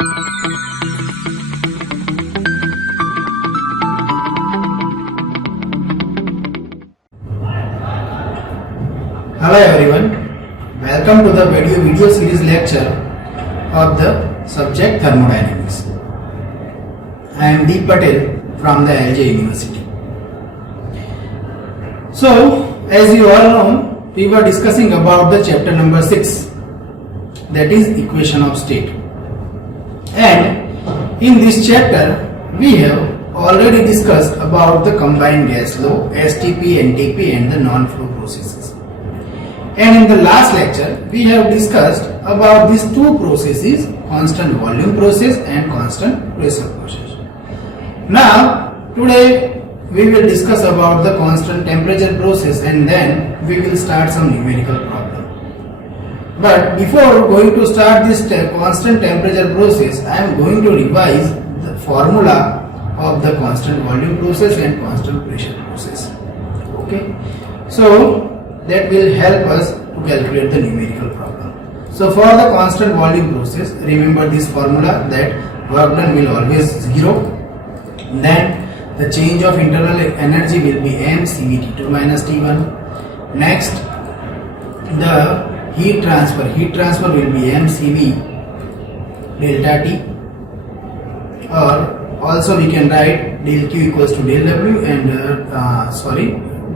Hello everyone, welcome to the video series lecture of the subject Thermodynamics. I am Deep Patel from the LJ University. So, as you all know, we were discussing about the chapter number 6, that is equation of state. And in this chapter, we have already discussed about the combined gas law, STP, NTP and the non-flow processes. And in the last lecture, we have discussed about these two processes, constant volume process and constant pressure process. Now, today we will discuss about the constant temperature process and then we will start some numerical problem. But before going to start this constant temperature process, I am going to revise the formula of the constant volume process and constant pressure process. Okay, so that will help us to calculate the numerical problem. So for the constant volume process, remember this formula that work done will always 0. Then the change of internal energy will be mCv minus T1. Next, the heat transfer will be mCv delta T, or also we can write del Q equals to del W and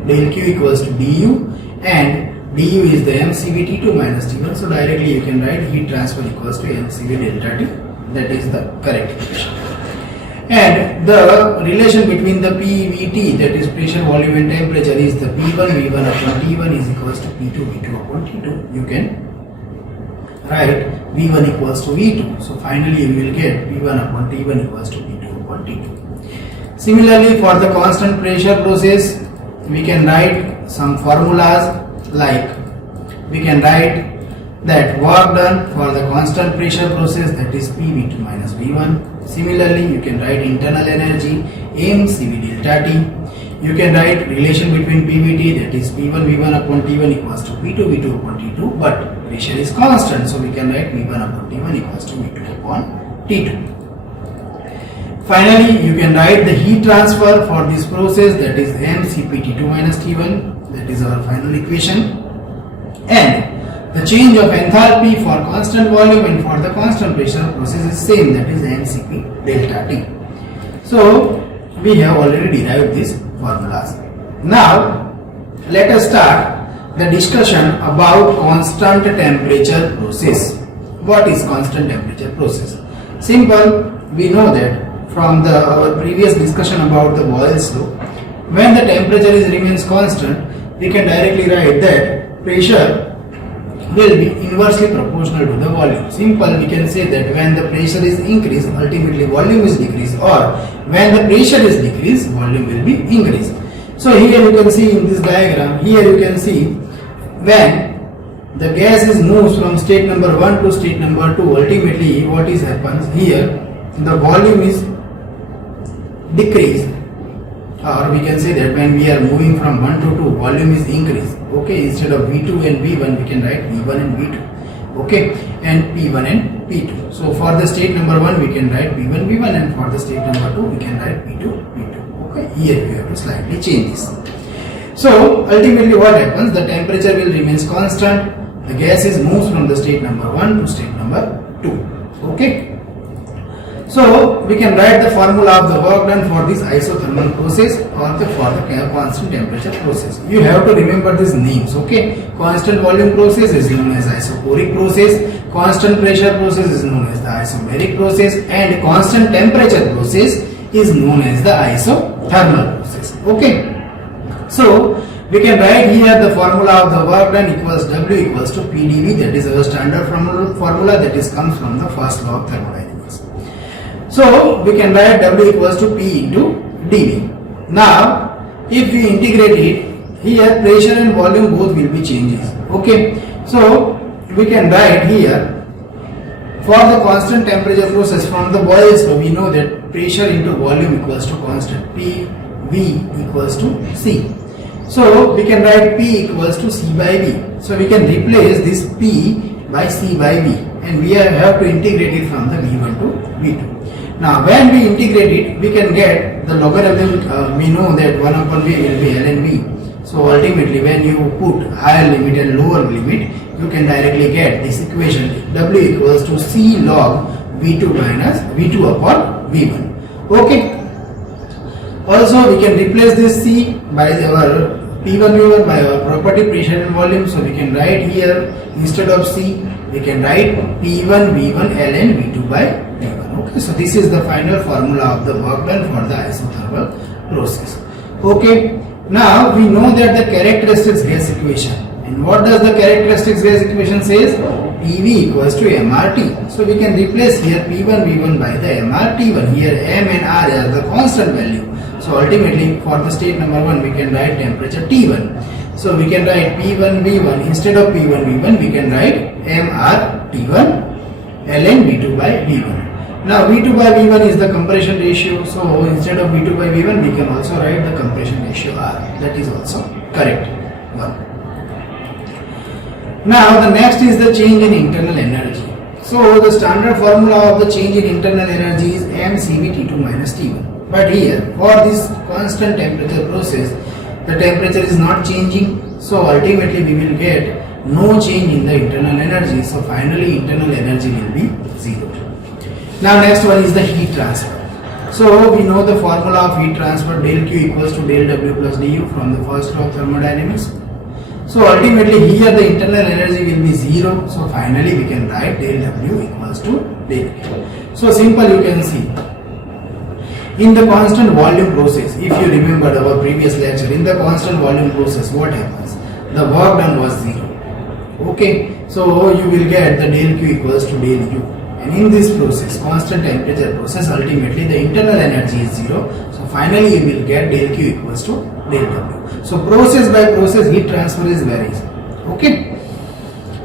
del Q equals to du, and du is the mCv minus T1. So directly you can write heat transfer equals to mCv delta T. That is the correct equation. And the relation between the PVT, that is pressure, volume and temperature, is the P1 V1 upon T1 is equals to P2 V2 upon T2. You can write V1 equals to V2. So finally you will get P1 upon T1 equals to P2 upon T2. Similarly, for the constant pressure process, we can write some formulas, like we can write that work done for the constant pressure process, that is PV2 minus V1. Similarly, you can write internal energy mCv delta T. You can write relation between PVT, that is P1 V1 upon T1 equals to P2 V2 upon T2, but pressure is constant, so we can write V1 upon T1 equals to V2 upon T2. Finally, you can write the heat transfer for this process, that is mCp minus T1, that is our final equation. And the change of enthalpy for constant volume and for the constant pressure process is same, that is mCp delta T. So we have already derived these formulas. Now let us start the discussion about constant temperature process. What is constant temperature process? Simple, we know that from our previous discussion about the Boyle's law, when the temperature remains constant, we can directly write that pressure will be inversely proportional to the volume. Simple, we can say that when the pressure is increased, ultimately volume is decreased, or when the pressure is decreased, volume will be increased. So here you can see in this diagram, here you can see when the gas is moves from state number 1 to state number 2, ultimately what is happens here, the volume is decreased, or we can say that when we are moving from 1 to 2, volume is increased. Okay, instead of V2 and V1, we can write V1 and V2. Okay, and P1 and P2. So for the state number 1, we can write V1 V1, and for the state number 2, we can write P2 P2. Okay, here we have to slightly change this. So ultimately what happens, the temperature will remains constant, the gas is moves from the state number 1 to state number 2. Okay. So we can write the formula of the work done for this isothermal process or for the constant temperature process. You have to remember these names. Okay, constant volume process is known as isochoric process, constant pressure process is known as the isomeric process, and constant temperature process is known as the isothermal process. Okay, so we can write here the formula of the work done equals W equals to PdV, that is our standard formula that is comes from the first law of thermodynamics. So we can write W equals to P into dV. Now if we integrate it, here pressure and volume both will be changes. Okay, so we can write here for the constant temperature process from the Boyle's law, we know that pressure into volume equals to constant, P V equals to C. So we can write P equals to C by V. So we can replace this P by C by V, and we have to integrate it from the V1 to V2. Now when we integrate it, we can get the logarithm. We know that 1 upon V will be ln V. So ultimately when you put higher limit and lower limit, you can directly get this equation W equals to C log V2 minus V2 upon V1. Okay. Also we can replace this C by our P1 V1 by our property pressure and volume. So we can write here instead of C, we can write P1 V1 ln V2 by V1. Okay, so this is the final formula of the work done for the isothermal process. Okay, now we know that the characteristics gas equation. And what does the characteristics gas equation says? PV equals to MRT. So we can replace here P1 V1 by the MRT1. Here M and R are the constant value. So ultimately for the state number 1 we can write temperature T1. So we can write P1 V1 instead of P1 V1 we can write MRT1 ln V2 by V1. Now V2 by V1 is the compression ratio. So instead of V2 by V1 we can also write the compression ratio R. That is also correct one. Now the next is the change in internal energy. So the standard formula of the change in internal energy is mCv T2 minus T1. But here for this constant temperature process, the temperature is not changing. So ultimately we will get no change in the internal energy. So finally internal energy will be 0. Now next one is the heat transfer. So we know the formula of heat transfer, del Q equals to del W plus du from the first law of thermodynamics. So ultimately here the internal energy will be 0. So finally we can write del W equals to del Q. So simple, you can see. In the constant volume process, if you remember our previous lecture, in the constant volume process what happens? The work done was 0. Okay, so you will get the del Q equals to del U. And in this process, constant temperature process, ultimately the internal energy is 0. So finally you will get del Q equals to del W. So process by process heat transfer is varies. Okay.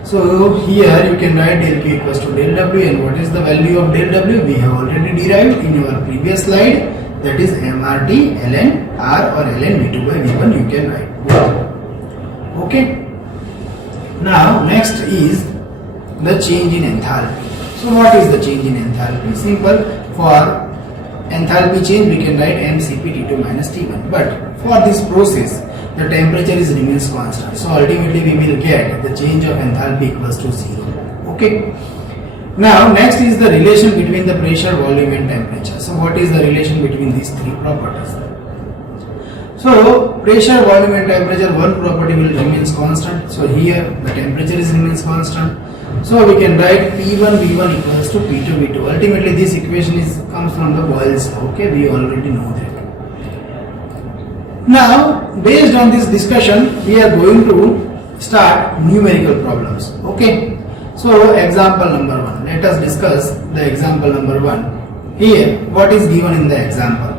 So here you can write del Q equals to del W, and what is the value of del W? We have already derived in your previous slide, that is MRT ln R or ln V2 by V1 you can write. Okay. Now next is the change in enthalpy. So what is the change in enthalpy? Simple, for enthalpy change we can write mCp T2 minus T1, but for this process the temperature is remains constant. So ultimately we will get the change of enthalpy equals to 0. Okay. Now next is the relation between the pressure, volume and temperature. So what is the relation between these three properties? So pressure, volume and temperature, one property will remains constant. So here the temperature is remains constant. So we can write P1 V1 equals to P2 V2. Ultimately this equation comes from the Boyle's law. Okay, we already know that. Now based on this discussion we are going to start numerical problems. Okay, so example number 1, let us discuss the example number 1. Here what is given in the example?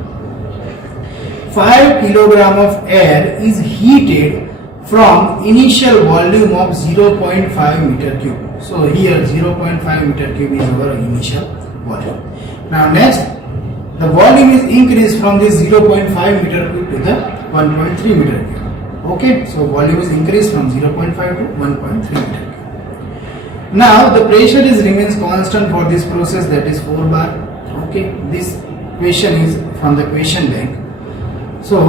5 kg of air is heated from initial volume of 0.5 meter cube. So here 0.5 meter cube is our initial volume. Now next, the volume is increased from this 0.5 meter cube to the 1.3 meter cube. Okay, so volume is increased from 0.5 to 1.3 meter cube. Now the pressure is remains constant for this process, that is 4 bar. Okay, this question is from the question bank. So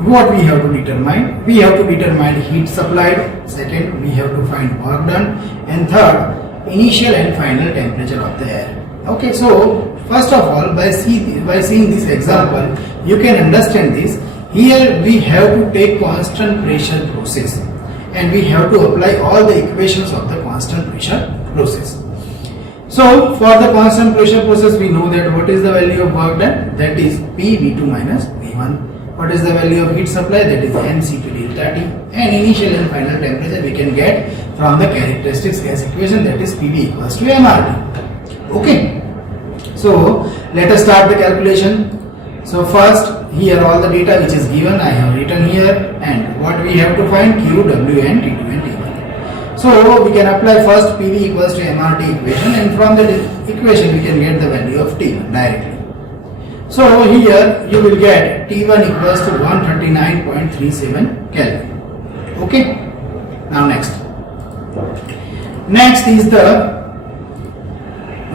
what we have to determine? We have to determine heat supplied. Second, we have to find work done. And third, initial and final temperature of the air. Okay, so first of all, by seeing this example, you can understand this. Here we have to take constant pressure process, and we have to apply all the equations of the constant pressure process. So for the constant pressure process, we know that what is the value of work done? That is P V2 minus V1. What is the value of heat supply? That is mCp delta T. And initial and final temperature we can get from the characteristics gas equation, that is PV equals to MRT. Okay. So let us start the calculation. So first, here all the data which is given I have written here, and what we have to find Q, W and T2 and T1. So we can apply first PV equals to MRT equation, and from the equation we can get the value of T1 directly. So here you will get T1 equals to 139.37 Kelvin. Okay. Now next is the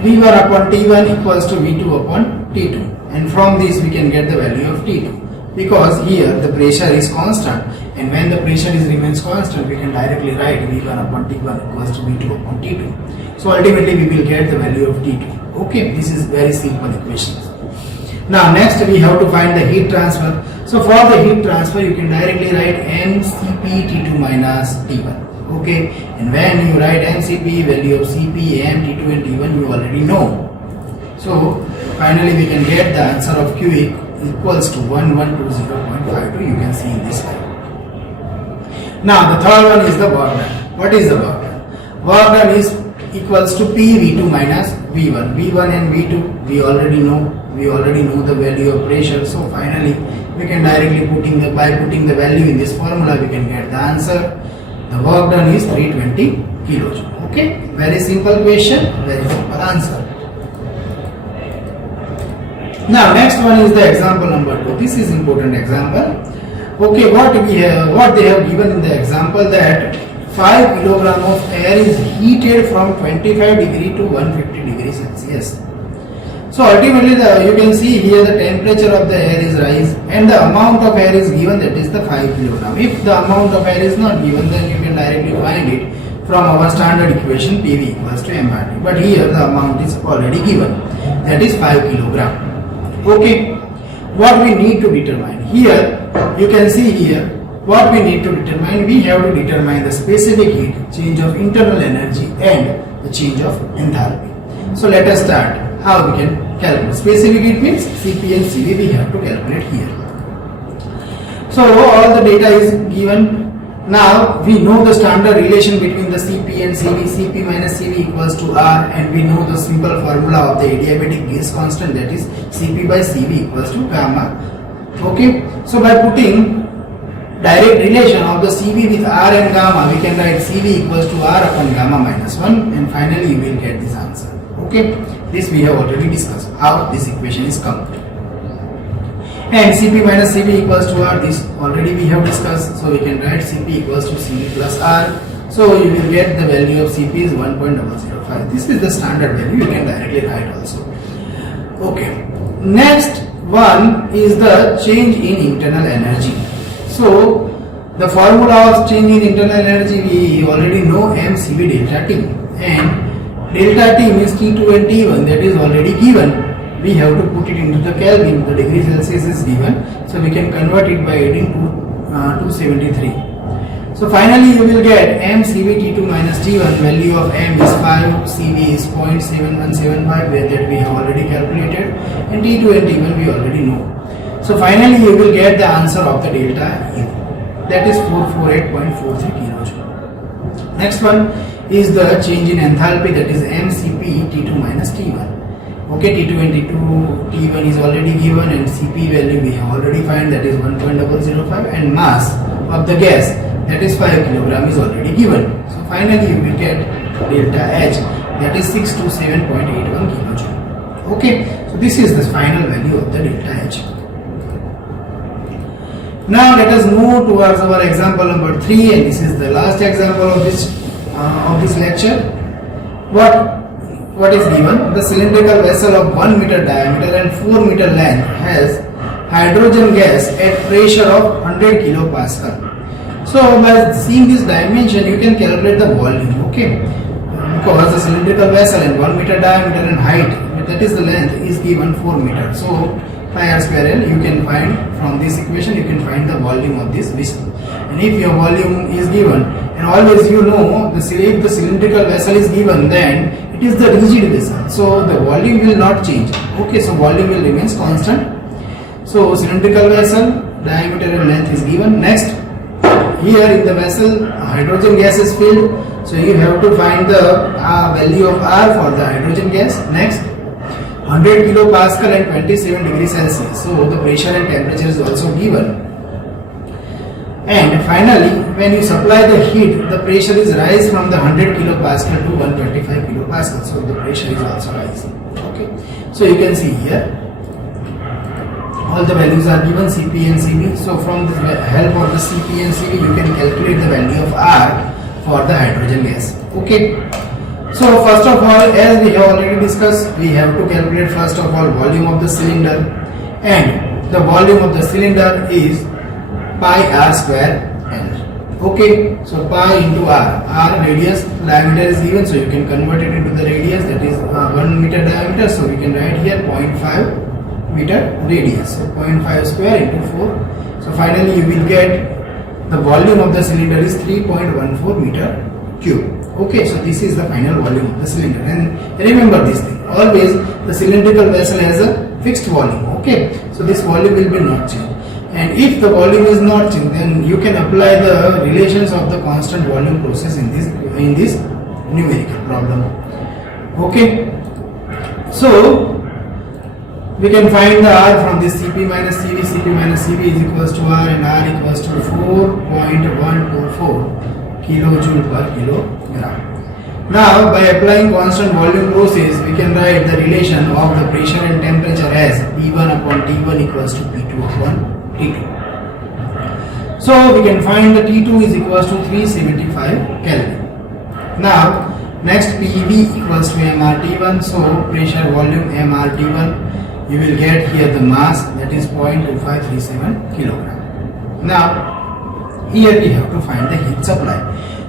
V1 upon T1 equals to V2 upon T2, and from this we can get the value of T2, because here the pressure is constant, and when the pressure remains constant, we can directly write V1 upon T1 equals to V2 upon T2. So ultimately we will get the value of T2. Okay, this is very simple equation. Now next we have to find the heat transfer. So for the heat transfer you can directly write mCp T2 minus T1. Okay, and when you write mCp, value of Cp, m, T2 and T1 you already know. So finally we can get the answer of Q equals to 1120.52. You can see in this slide. Now the third one is the work done. What is the work done? Work done is equals to P V2 minus V1. V1 and V2 we already know. We already know the value of pressure. So finally we can directly by putting the value in this formula we can get the answer. The work done is 320 kilojoule. Okay, very simple question, very simple answer. Now next one is the example number 2. This is important example. Okay, what they have given in the example that 5 kilogram of air is heated from 25 degree to 150 degree Celsius. So ultimately you can see here the temperature of the air is rise and the amount of air is given, that is the 5 kilogram. If the amount of air is not given, then you can directly find it from our standard equation PV equals to mRT. But here the amount is already given, that is 5 kilogram. Okay, what we need to determine here, you can see here what we need to determine. We have to determine the specific heat, change of internal energy and the change of enthalpy. So let us start. How we can calculate specific heat means Cp and Cv we have to calculate here. So all the data is given. Now we know the standard relation between the Cp and Cv. Cp minus Cv equals to R, and we know the simple formula of the adiabatic gas constant, that is Cp by Cv equals to gamma. Okay, so by putting direct relation of the Cv with R and gamma, we can write Cv equals to R upon gamma minus 1, and finally you will get this answer. Okay, this we have already discussed how this equation is come. And Cp minus Cv equals to R, this already we have discussed, so we can write Cp equals to Cv plus R. So you will get the value of Cp is 1.005. This is the standard value, you can directly write also. Okay, next one is the change in internal energy. So the formula of change in internal energy we already know, mCv delta T, and delta T means T2 and T1, that is already given. We have to put it into the Kelvin. The degree Celsius is given, so we can convert it by adding 273. So finally you will get mCv T2 minus T1, value of m is 5, Cv is 0.7175, where that we have already calculated, and T2 and T1 we already know. So finally you will get the answer of the delta U, that is 448.43 kilojoule. Next one is the change in enthalpy, that is mCp T2 minus T1. Okay, T2 and T1 is already given, and Cp value we have already find, that is 1.005, and mass of the gas, that is 5 kilogram, is already given. So finally you will get delta H, that is 627.81 kilojoule. Okay, so this is the final value of the delta H. Now let us move towards our example number 3, and this is the last example of this lecture. What is given? The cylindrical vessel of 1 meter diameter and 4 meter length has hydrogen gas at pressure of 100 kilopascal. So by seeing this dimension you can calculate the volume. Okay, because the cylindrical vessel and 1 meter diameter and height, that is the length, is given 4 meter. So pi r square L, you can find from this equation, you can find the volume of this vessel. And if your volume is given, and always you know if the cylindrical vessel is given, then it is the rigid vessel, so the volume will not change. Okay, so volume will remain constant. So cylindrical vessel, diameter and length is given. Next, here in the vessel hydrogen gas is filled, so you have to find the value of R for the hydrogen gas. Next, 100 kilopascal and 27 degrees Celsius, so the pressure and temperature is also given. And finally, when you supply the heat, the pressure is rise from the 100 kilopascal to 125 kilopascal, so the pressure is also rising. Okay, so you can see here all the values are given, Cp and Cv. So from the help of the Cp and Cv you can calculate the value of R for the hydrogen gas. Okay, So first of all, as we have already discussed, we have to calculate first of all volume of the cylinder, and the volume of the cylinder is pi r square L. Okay, so pi into r radius, diameter is given, so you can convert it into the radius, that is 1 meter diameter, so we can write here 0.5 meter radius, so 0.5 square into 4. So finally you will get the volume of the cylinder is 3.14 meter cube. Okay, so this is the final volume of the cylinder, and remember this thing, always the cylindrical vessel has a fixed volume. Okay, so this volume will be not changed, and if the volume is not changed, then you can apply the relations of the constant volume process in this numerical problem. Okay, so we can find the R from this Cp minus Cv. Cp minus Cv is equals to R, and R equals to 4.124 kilojoule per kilogram. Now by applying constant volume process, we can write the relation of the pressure and temperature as P1 upon T1 equals to P2 upon T2. So we can find the T2 is equals to 375 Kelvin. Now next PV equals to MRT1, so pressure volume MRT1, you will get here the mass, that is 0.2537 kilogram. Now here we have to find the heat supply.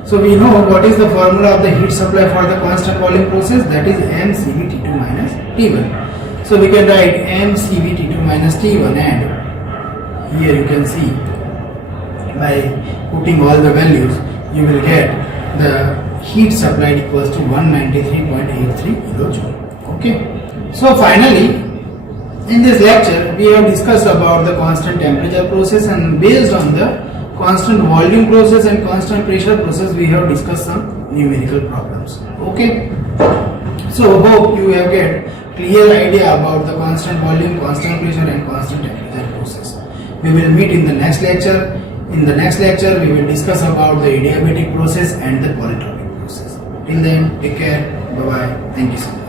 So we know what is the formula of the heat supply for the constant volume process, that is mCvT2 minus T1. So we can write mCvT2 minus T1, and here you can see by putting all the values you will get the heat supplied equals to 193.83 kilojoule. Okay, so finally in this lecture we have discussed about the constant temperature process, and based on the constant volume process and constant pressure process we have discussed some numerical problems. Okay, so hope you have get clear idea about the constant volume, constant pressure and constant temperature process. We will meet in the next lecture. In the next lecture we will discuss about the adiabatic process and the polytropic process. Till then, take care, bye bye, thank you so much.